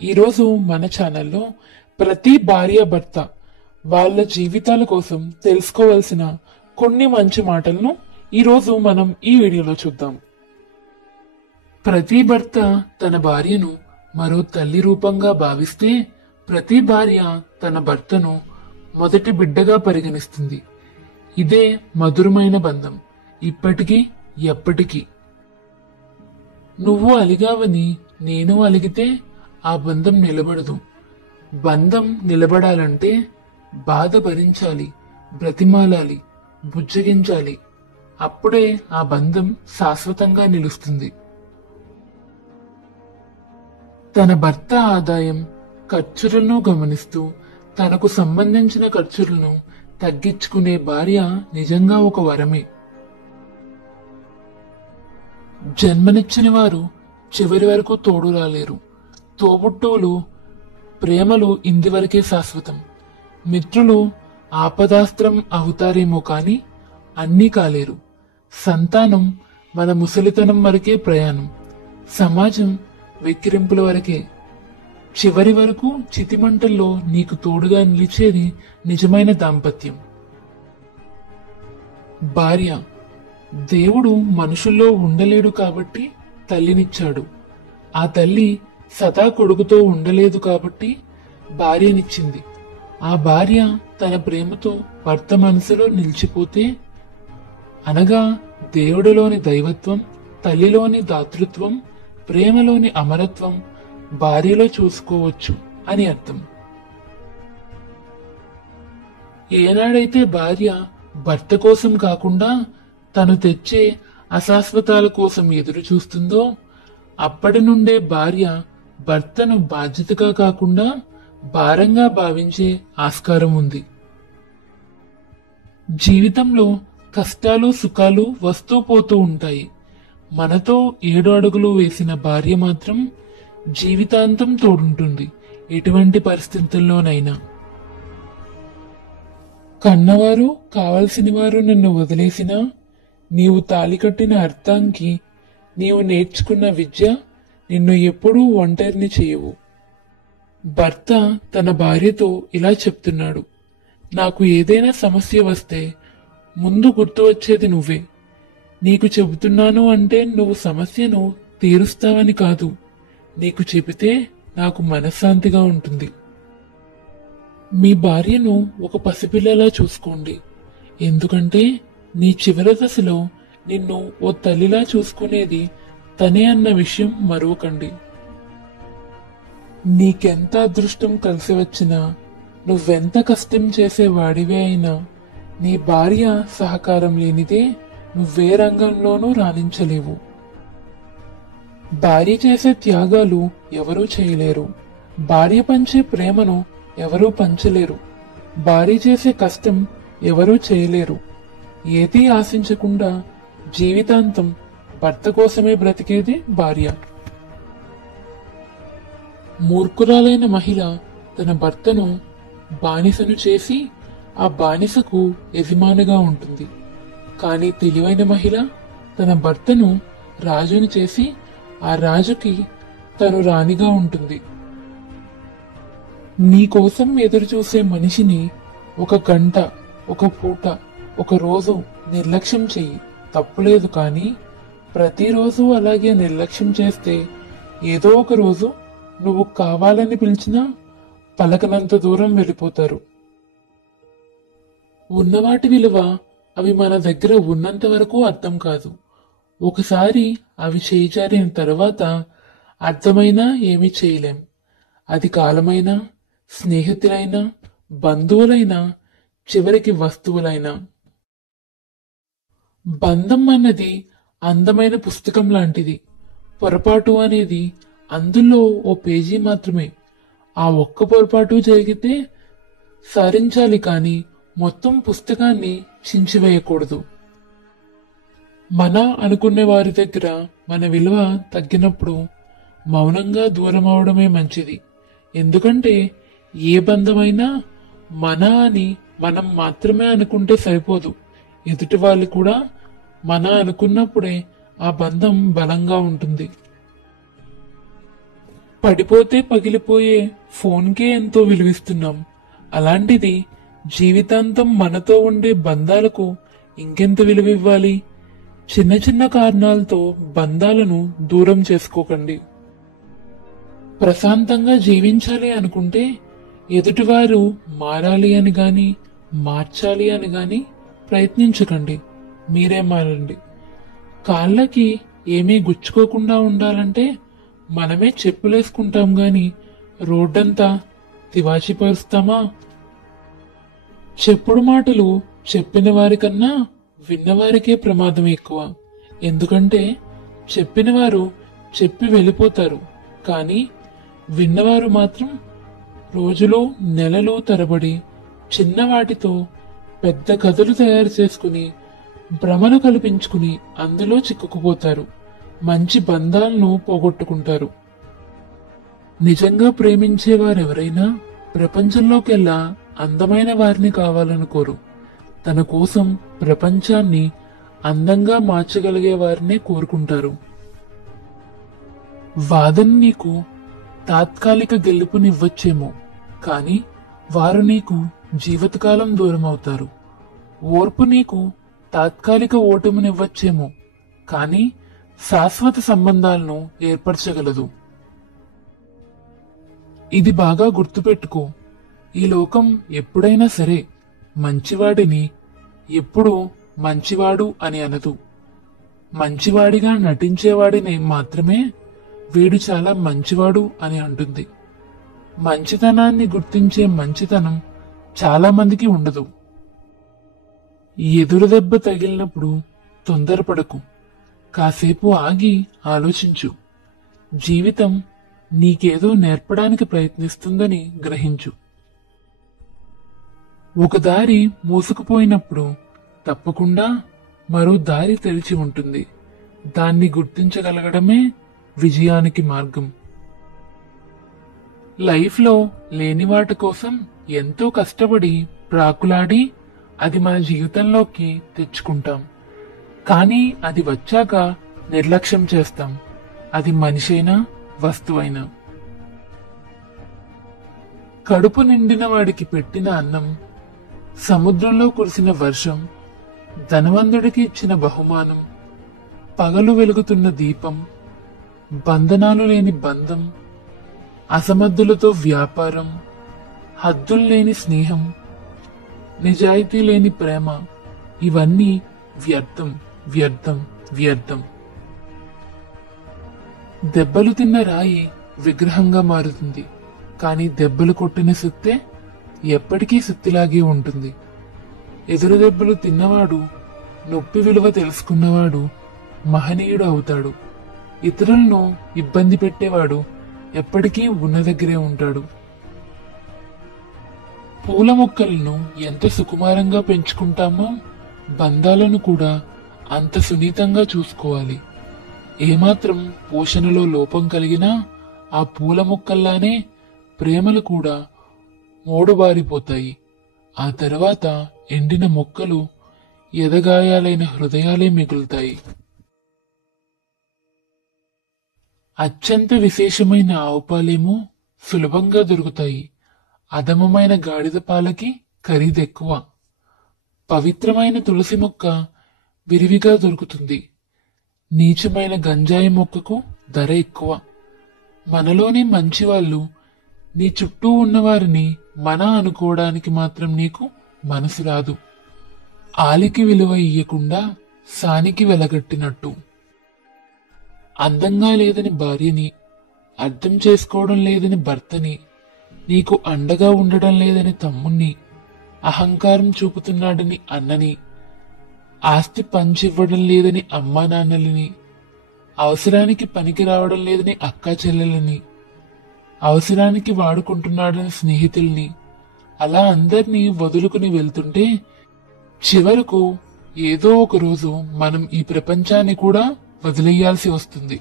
ఈరోజు మన ఛానల్లో ప్రతి భార్య భర్త వాళ్ళ జీవితాల కోసం తెలుసుకోవాల్సిన కొన్ని మంచి మాటలను ఈరోజు మనం ఈ వీడియోలో చూద్దాం. ప్రతి భర్త తన భార్యను మరో తల్లి రూపంగా భావిస్తే ప్రతి భార్య తన భర్తను మొదటి బిడ్డగా పరిగణిస్తుంది. ఇదే మధురమైన బంధం, ఇప్పటికీ ఎప్పటికీ. నువ్వు అలిగావని నేను అలిగితే ఆ బంధం నిలబడదు. బంధం నిలబడాలంటే బాధ భరించాలి, బ్రతిమాలాలి, బుజ్జగించాలి. అప్పుడే ఆ బంధం శాశ్వతంగా నిలుస్తుంది. తన భర్త ఆదాయం ఖర్చులను గమనిస్తూ తనకు సంబంధించిన ఖర్చులను తగ్గించుకునే భార్య నిజంగా ఒక వరమే. జన్మనిచ్చిన వారు చివరి వరకు తోడు రాలేరు. తోబుట్టువులు ప్రేమలు ఇందువరకే శాశ్వతం. మిత్రులు ఆపదాస్త్రం అవుతారేమో కాని అన్నీ కాలేరు. సంతానం మన ముసలితనం వరకే ప్రయాణం. సమాజం వెక్కిరింపుల వరకే. చివరి వరకు చితిమంటల్లో నీకు తోడుగా నిలిచేది నిజమైన దాంపత్యం. భార్య దేవుడు మనుషుల్లో ఉండలేడు కాబట్టి తల్లినిచ్చాడు. ఆ తల్లి సదా కొడుకుతో ఉండలేదు కాబట్టి భార్యనిచ్చింది. ఆ భార్య తన ప్రేమతో భర్త మనసులో నిలిచిపోతే, అనగా దేవుడిలోని దైవత్వం, తల్లిలోని దాతృత్వం, ప్రేమలోని అమరత్వం భార్యలో చూసుకోవచ్చు అని అర్థం. ఏనాడైతే భార్య భర్త కోసం కాకుండా తను తెచ్చే అశాశ్వతాల కోసం ఎదురు చూస్తుందో అప్పటి నుండే భార్య భర్తను బాధ్యతగా కాకుండా భారంగా భావించే ఆస్కారం ఉంది. జీవితంలో కష్టాలు సుఖాలు వస్తూ పోతూ ఉంటాయి. మనతో 7 అడుగులు వేసిన భార్య మాత్రం జీవితాంతం తోడుంటుంది, ఎటువంటి పరిస్థితుల్లోనైనా. కన్నవారు కావలసిన వారు నిన్ను వదిలేసినా నీవు తాళి కట్టిన అర్థానికి నీవు నేర్చుకున్న విద్య నిన్ను ఎప్పుడూ ఒంటరిని చేయవు. భర్త తన భార్యతో ఇలా చెప్తున్నాడు: నాకు ఏదైనా సమస్య వస్తే ముందు గుర్తు వచ్చేది నువ్వే. నీకు చెబుతున్నాను అంటే నువ్వు సమస్యను తీరుస్తావని కాదు. నీకు చెబితే నాకు మనశ్శాంతిగా ఉంటుంది. మీ భార్యను ఒక పసిపిల్లలా చూసుకోండి. ఎందుకంటే నీ చివరి దశలో నిన్ను ఓ తల్లిలా చూసుకునేది తనే అన్న విషయం మరువకండి. నీకెంత అదృష్టం కలిసి వచ్చినా, నువ్వెంత కష్టం చేసే వాడివే అయినా నీ భార్య సహకారం లేనిదే నువ్వే రంగంలోనూ రాణించలేవు. భార్య చేసే త్యాగాలు ఎవరూ చేయలేరు. భార్య పంచే ప్రేమను ఎవరూ పంచలేరు. భార్య చేసే కష్టం ఎవరూ చేయలేరు. ఏదీ ఆశించకుండా జీవితాంతం భర్త కోసమే బ్రతికేది భార్య. మూర్ఖురాలైన మహిళ తన భర్తను బానిసను చేసి ఆ బానిసకు యజమానిగా ఉంటుంది. కానీ తెలివైన మహిళ తన భర్తను రాజుని చేసి ఆ రాజుకి తను రాణిగా ఉంటుంది. నీ కోసం ఎదురు చూసే మనిషిని ఒక గంట, ఒక పూట, ఒక రోజు నిర్లక్ష్యం చెయ్యి, తప్పులేదు. కానీ ప్రతిరోజు అలాగే నిర్లక్ష్యం చేస్తే ఏదో ఒక రోజు నువ్వు కావాలని పిలిచినా పలకనంత దూరం వెళ్ళిపోతారు. ఉన్నవాటి విలువ అవి మన దగ్గర ఉన్నంత వరకు అర్థం కాదు. ఒకసారి అవి చేజారిన తర్వాత అర్థమైనా ఏమీ చేయలేం. అది కాలమైనా, స్నేహితులైనా, బంధువులైనా, చివరికి వస్తువులైనా. బంధం అన్నది అందమైన పుస్తకం లాంటిది. పొరపాటు అనేది అందులో ఓ పేజీ మాత్రమే. ఆ ఒక్క పొరపాటు జరిగితే సరించాలి, కానీ మొత్తం పుస్తకాన్ని చించివేయకూడదు. మన అనుకునే వారి దగ్గర మన విలువ తగ్గినప్పుడు మౌనంగా దూరం అవడమే మంచిది. ఎందుకంటే ఏ బంధమైనా మన అని మనం మాత్రమే అనుకుంటే సరిపోదు. ఎదుటి వాళ్ళు కూడా మన అనుకున్నప్పుడే ఆ బంధం బలంగా ఉంటుంది. పడిపోతే పగిలిపోయే ఫోన్కే ఎంతో విలువిస్తున్నాం. అలాంటిది జీవితాంతం మనతో ఉండే బంధాలకు ఇంకెంత విలువివ్వాలి? చిన్న చిన్న కారణాలతో బంధాలను దూరం చేసుకోకండి. ప్రశాంతంగా జీవించాలి అనుకుంటే ఎదుటివారు మారాలి అని గాని మార్చాలి అని గాని ప్రయత్నించకండి. మీరే మారండి. కాళ్ళకి ఏమీ గుచ్చుకోకుండా ఉండాలంటే మనమే చెప్పులేసుకుంటాం గాని రోడ్డంతా తివాచిపరుస్తామా? చెప్పుడు మాటలు చెప్పిన వారికన్నా విన్నవారికే ప్రమాదం ఎక్కువ. ఎందుకంటే చెప్పినవారు చెప్పి వెళ్ళిపోతారు, కానీ విన్నవారు మాత్రం రోజులు నెలలు తరబడి చిన్నవాటితో పెద్ద కథలు తయారు చేసుకుని భ్రమలు కల్పించుకుని అందులో చిక్కుకుపోతారు. మంచి బంధాలను పోగొట్టుకుంటారు. నిజంగా ప్రేమించేవారెవరైనా ప్రపంచంలోకెల్లా అందమైన వారిని కావాలనుకోరు. తన కోసం ప్రపంచాన్ని అందంగా మార్చగలిగే వారినే కోరుకుంటారు. వాదన నీకు తాత్కాలిక గెలుపునివ్వచ్చేమో, కానీ వారు నీకు జీవితకాలం దూరం అవుతారు. ఓర్పు నీకు తాత్కాలిక ఓటమినివ్వచ్చేమో, కానీ శాశ్వత సంబంధాలను ఏర్పరచగలదు. ఇది బాగా గుర్తుపెట్టుకో. ఈ లోకం ఎప్పుడైనా సరే మంచివాడిని ఎప్పుడూ మంచివాడు అని అనదు. మంచివాడిగా నటించేవాడిని మాత్రమే వీడు చాలా మంచివాడు అని అంటుంది. మంచితనాన్ని గుర్తించే మంచితనం చాలా మందికి ఉండదు. ఎదురు దెబ్బ తగిలినప్పుడు తొందరపడకు. కాసేపు ఆగి ఆలోచించు. జీవితం నీకేదో నేర్పడానికి ప్రయత్నిస్తుందని గ్రహించు. ఒక దారి మూసుకుపోయినప్పుడు తప్పకుండా మరో దారి తెరిచి ఉంటుంది. దాన్ని గుర్తించగలగడమే విజయానికి మార్గం. లైఫ్లో లేని వాటి కోసం ఎంతో కష్టపడి ప్రాకులాడి అది మన జీవితంలోకి తెచ్చుకుంటాం. కానీ అది వచ్చాక నిర్లక్ష్యం చేస్తాం. అది మనిషైనా వస్తువైనా. కడుపు నిండిన వాడికి పెట్టిన అన్నం, సముద్రంలో కురిసిన వర్షం, ధనవంతుడికి ఇచ్చిన బహుమానం, పగలు వెలుగుతున్న దీపం, బంధనాలు లేని బంధం, అసమర్థులతో వ్యాపారం, హద్దులు లేని స్నేహం, నిజాయితీ లేని ప్రేమ, ఇవన్నీ వ్యర్థం, వ్యర్థం, వ్యర్థం. దెబ్బలు తిన్న రాయి విగ్రహంగా మారుతుంది, కానీ దెబ్బలు కొట్టిన సుత్తే ఎప్పటికీ సుత్తిలాగే ఉంటుంది. ఎదురు దెబ్బలు తిన్నవాడు, నొప్పి విలువ తెలుసుకున్నవాడు మహనీయుడు అవుతాడు. ఇతరులను ఇబ్బంది పెట్టేవాడు ఎప్పటికీ ఉన్న దగ్గరే ఉంటాడు. పూల మొక్కలను ఎంత సుకుమారంగా పెంచుకుంటామో బంధాలను కూడా అంత సున్నితంగా చూసుకోవాలి. ఏమాత్రం పోషణలో లోపం కలిగినా ఆ పూల మొక్కల్లానే ప్రేమలు కూడా మోడుబారిపోతాయి. ఆ తర్వాత ఎండిన మొక్కలు, ఎదగాయాలైన హృదయాలే మిగులుతాయి. అత్యంత విశేషమైన ఆవుపాలేమో సులభంగా దొరుకుతాయి. అధమమైన గాడిద పాలకి ఖరీదెక్కువ. పవిత్రమైన తులసి మొక్క విరివిగా దొరుకుతుంది. నీచమైన గంజాయి మొక్కకు ధర ఎక్కువ. మనలోని మంచివాళ్ళు నీ చుట్టూ ఉన్నవారిని మన అనుకోవడానికి మాత్రం నీకు మనసు రాదు. ఆలికి విలువ ఇయ్యకుండా సానికి వెలగట్టినట్టు. అందంగా లేదని భార్యని, అర్థం చేసుకోవడం లేదని భర్తని, నీకు అండగా ఉండడం లేదని తమ్ముణ్ణి, అహంకారం చూపుతున్నాడని అన్నని, ఆస్తి పంచివ్వడం లేదని అమ్మా నాన్నలని, అవసరానికి పనికి రావడం లేదని అక్కా చెల్లెలని, అవసరానికి వాడుకుంటున్నాడని స్నేహితుల్ని, అలా అందర్నీ వదులుకుని వెళ్తుంటే చివరకు ఏదో ఒక రోజు మనం ఈ ప్రపంచాన్ని కూడా వదిలేయాల్సి వస్తుంది.